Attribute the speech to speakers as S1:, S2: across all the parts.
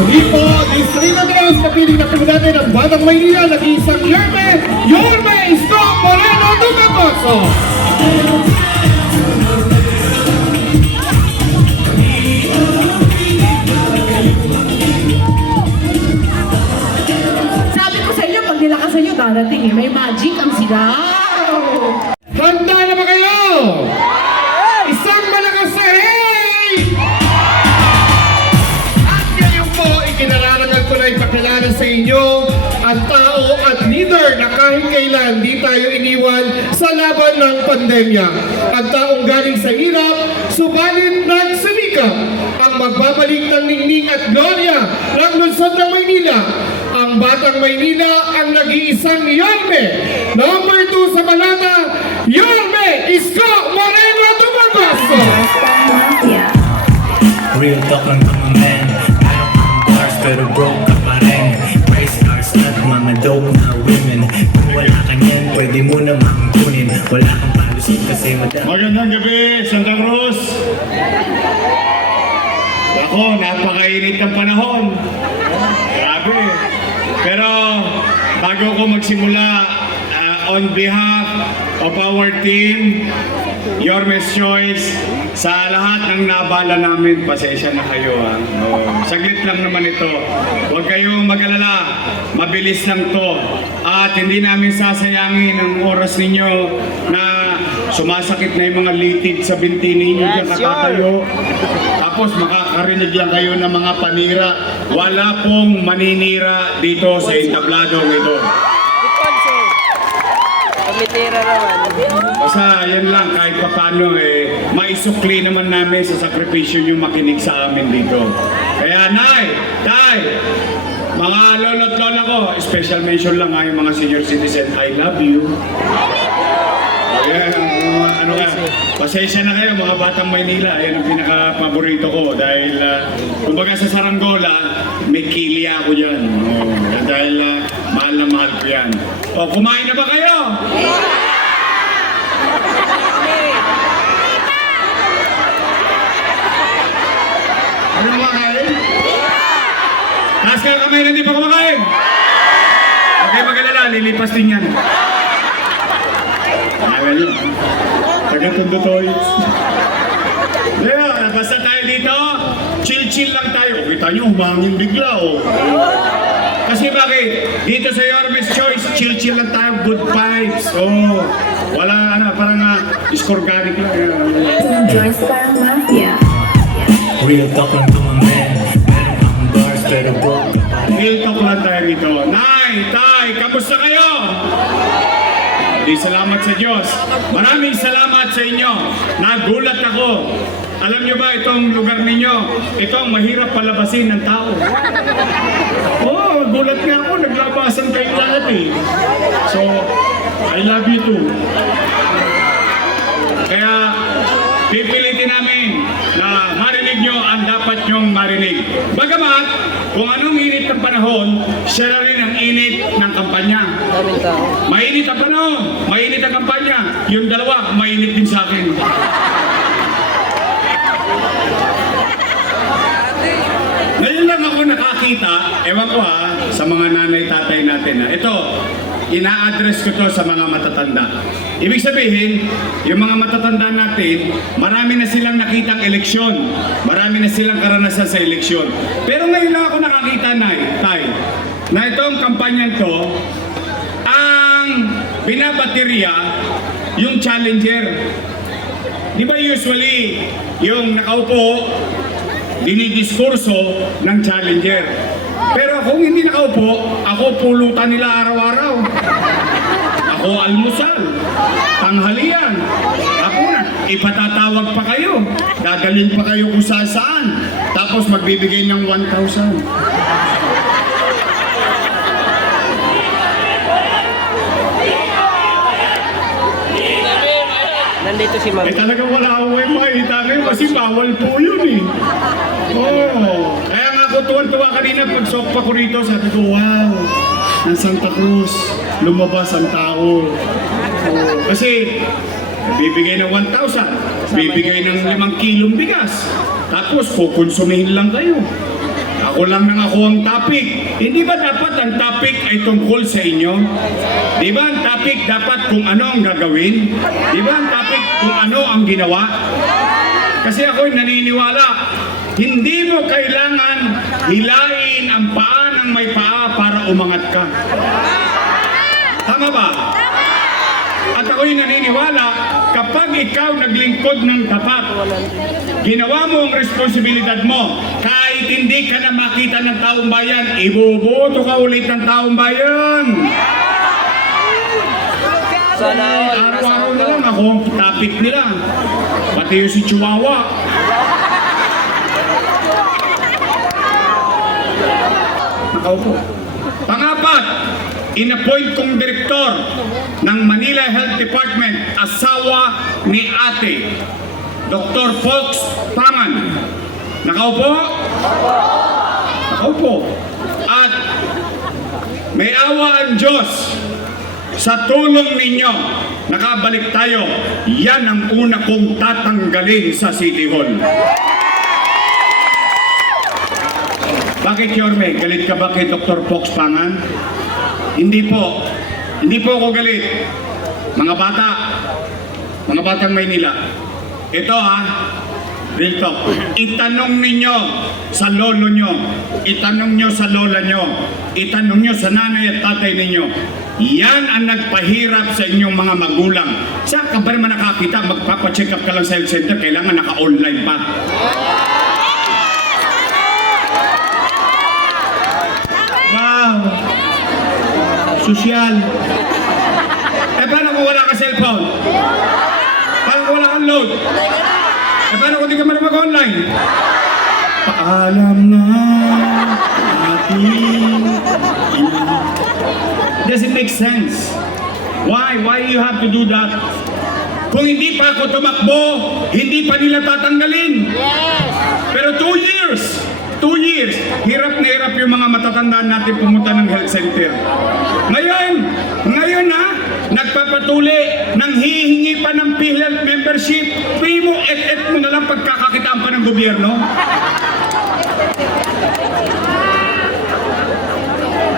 S1: Muli po, Distrito 3, kapiling na po natin ang Batang Maynila, nag-iisang Yerme, Yorme Isko Moreno Dumagoso.
S2: Sabi ko sa inyo, pag nilakas nyo, darating eh. May magic ang sila.
S1: Kahit kailan di tayo iniwan sa laban ng pandemya. Ang taong galing sa hirap, subalit nagsumikap ang magbabalik ng ningning at gloria ng lungsod ng Maynila. Ang Batang Maynila ang nag-iisang Yorme. Number 2 sa Malata, Yorme Isko Moreno Tumagoso.
S3: Real talk lang my man mo namang kunin Wala kang palusin kasi madami
S4: Magandang gabi, Santa Cruz. Ako, napakainit ng panahon. Grabe. Pero bago ko magsimula, uh, on behalf of our team, Your Miss Choice, sa lahat ng nabala namin, pasensya na kayo. Ha? Oh, saglit lang naman ito. Huwag kayong mag-alala. Mabilis lang to. At hindi namin sasayangin ang oras ninyo na sumasakit na yung mga litid sa binti ninyo yes, kakatayo. Tapos makakarinig lang kayo ng mga panira. Wala pong maninira dito sa entabladong ito.
S5: Tumitira naman.
S4: Basta yan lang, kahit pa paano eh, maisukli naman namin sa sakripisyo yung makinig sa amin dito. Kaya Nay, Tay, mga lolo't lola ko, special mention lang ha, yung mga senior citizen, I love you. Ayan, mga ano nga, pasensya na kayo mga batang Maynila, yan ang pinaka-paborito ko dahil uh, kumbaga sa Saranggola, may kilya ako dyan. Oh, dahil ah, mahal na mahal ko yan. O, kumain na ba kayo? Ano kumakain? Taas kayo kamay na hindi pa kumakain. Okay, mag-alala, lilipas din yan. Alam nyo, taga-tondo toys. Yeah, basta tayo dito, chill-chill lang tayo. Kita nyo, humangin bigla, oh. Kasi bakit? Dito sa Yormes Choice, chill-chill lang tayo, good vibes. Oh, wala, ano, parang uh, organic lang.
S6: Joyce Parang Mafia.
S3: Real talk lang to my man Meron kang bars pero broke
S4: Real talk lang tayo dito. Nay, Tay, kamusta kayo? Di salamat sa Diyos. Maraming salamat sa inyo. Nagulat ako. Alam nyo ba itong lugar ninyo? Ito ang mahirap palabasin ng tao. Oh, gulat nga ako. Naglabasan kayo lahat eh. So, I love you too. Kaya, pipilitin namin na marinig nyo ang dapat nyong marinig. Bagamat, kung anong init ng panahon, siya na rin ang init ng kampanya. Mainit ang panahon, mainit ang kampanya. Yung dalawa, mainit din sa akin. Lang ako nakakita, ewan ko ha, sa mga nanay tatay natin ha. Ito, ina-address ko to sa mga matatanda. Ibig sabihin, yung mga matatanda natin, marami na silang nakitang eleksyon. Marami na silang karanasan sa eleksyon. Pero ngayon lang ako nakakita, Nay, Tay, na itong kampanyan to, ang binabaterya, yung challenger. Di ba usually, yung nakaupo, dinidiskurso ng challenger. Pero kung hindi nakaupo, ako pulutan nila araw-araw. Ako almusal, tanghalian. Ako na, ipatatawag pa kayo. Dadalhin pa kayo kung saan saan. Tapos magbibigay ng 1,000.
S5: Nandito si Ma'am.
S4: Eh talagang wala makita ngayon kasi bawal po yun eh. Oo. Kaya nga ako tuwan-tuwa kanina pag sokpa ko rito, sabi ko, wow, ng Santa Cruz, lumabas ang tao. Oo. Kasi bibigay ng 1,000, bibigay ng 5 kilong bigas, tapos kukonsumihin lang kayo. Ako lang nang ako ang topic. Hindi ba dapat ang topic ay tungkol sa inyo? Di ba ang topic dapat kung ano ang gagawin? Di ba ang topic kung ano ang ginawa? Kasi ako'y naniniwala, hindi mo kailangan hilain ang paa ng may paa para umangat ka. Tama ba? At ako'y naniniwala, kapag ikaw naglingkod ng tapat, ginawa mo ang responsibilidad mo, kahit hindi ka na makita ng taong bayan, iboboto ka ulit ng taong bayan.
S5: Sana all.
S4: Araw-araw na lang ako ang topic nila. Pati yung si Chihuahua. Nakaupo. Pangapat, inappoint kong direktor ng Manila Health Department, asawa ni ate, Dr. Fox Pangan. Nakaupo? Nakaupo. At may awa ang Diyos sa tulong ninyo, nakabalik tayo. Yan ang una kong tatanggalin sa City Hall. Bakit, Yorme? Galit ka ba kay Dr. Fox Pangan? Hindi po. Hindi po ako galit. Mga bata, mga batang Maynila, ito ha, talk. Itanong ninyo sa lolo nyo, itanong nyo sa lola nyo, itanong nyo sa nanay at tatay ninyo. Yan ang nagpahirap sa inyong mga magulang. Saan ka ba naman nakakita? Magpapacheck up ka lang sa health center, kailangan naka-online pa. Wow! Sosyal. Eh, paano kung wala ka cellphone? Paano kung wala kang load? Eh, paano kung di ka marunong mag-online? Paalam na ating. Does it make sense? Why? Why you have to do that? Kung hindi pa ako tumakbo, hindi pa nila tatanggalin. Pero two years, two years, hirap na hirap yung mga matatandaan natin pumunta ng health center. Ngayon, ngayon ha, nagpapatuli, nang hihingi pa ng PhilHealth membership, pay mo, et-et mo na lang pagkakakitaan pa ng gobyerno.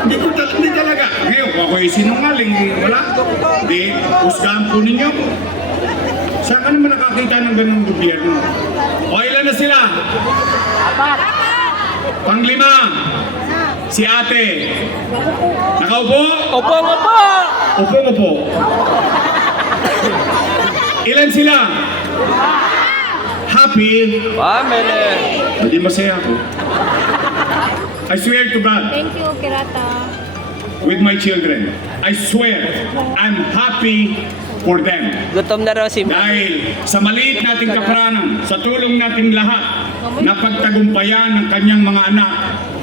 S4: Hindi ko tal- hindi talaga. Ngayon, ako yung sinungaling, wala. Hindi, husgahan po ninyo. Saan ka naman nakakita ng ganung gobyerno? O ilan na sila? Panglima, si ate. Nakaupo?
S5: Opo, opo!
S4: Upo mo po. Ilan sila? Happy?
S5: Family.
S4: Hindi masaya ako. I swear to God,
S6: Thank you, Kirata.
S4: with my children, I swear, I'm happy for them.
S5: Gutom na raw si.
S4: Dahil sa maliit nating kaparanan, sa tulong nating lahat, napagtagumpayan ng kanyang mga anak,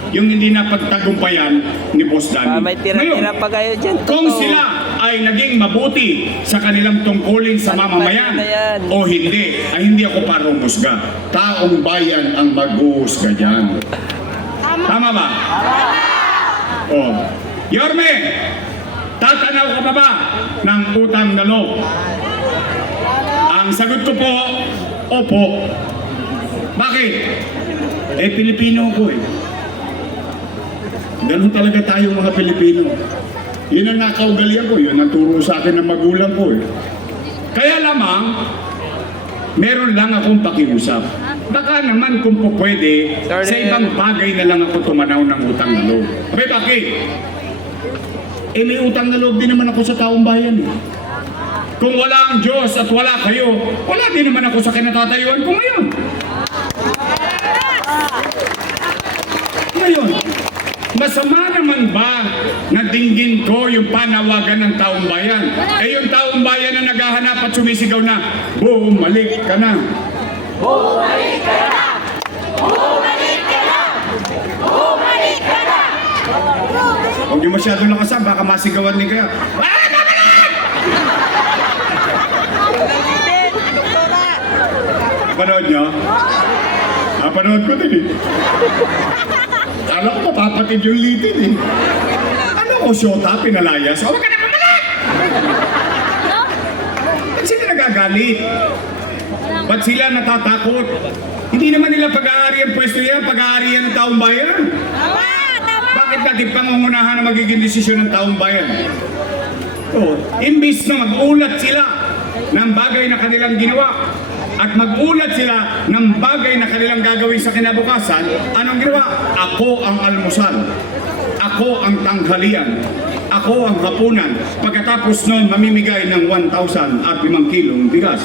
S4: yung hindi napagtagumpayan ni Boss
S5: Ah,
S4: Danny.
S5: may tira-tira pa kayo dyan.
S4: Kung
S5: Totoo.
S4: sila ay naging mabuti sa kanilang tungkulin sa mamamayan
S5: Ano
S4: o hindi, ay hindi ako parang musga. Taong bayan ang mag-uusga dyan. Tama ba? Oh. Yorme, tatanaw ka pa ba ng utang na loob? Ang sagot ko po, opo. Bakit? Eh, Pilipino ko eh. Ganun talaga tayo mga Pilipino. Yun ang nakaugalian ko, yun ang turo sa akin ng magulang ko eh. Kaya lamang, meron lang akong pakiusap. Baka naman kung po pwede,
S5: Sorry.
S4: sa ibang bagay na lang ako tumanaw ng utang na loob. Abay, bakit? Eh may utang na loob din naman ako sa taong bayan eh. Kung wala ang Diyos at wala kayo, wala din naman ako sa kinatatayuan ko ngayon. Ngayon, masama naman ba na dinggin ko yung panawagan ng taong bayan? Eh yung taong bayan na naghahanap at sumisigaw na, bumalik ka na. Huwag niyo masyadong lakasan, baka masigawan ni kayo. Ah, bumalik! Panood niyo? Ah, ko din eh. Kala ko mapapatid yung litin eh. Ano ko, syota, pinalayas? Huwag ka na bumalik! Ba't sila nagagalit? Ba't sila natatakot? Hindi naman nila pag-aari ang pwesto yan, pag-aari yan ng taong bayan. Bakit natin pangungunahan na magiging desisyon ng taong bayan? Oh, imbis na mag-ulat sila ng bagay na kanilang ginawa at mag-ulat sila ng bagay na kanilang gagawin sa kinabukasan, anong ginawa? Ako ang almusal. Ako ang tanghalian. Ako ang hapunan. Pagkatapos nun, mamimigay ng 1,000 at 5 kilong bigas.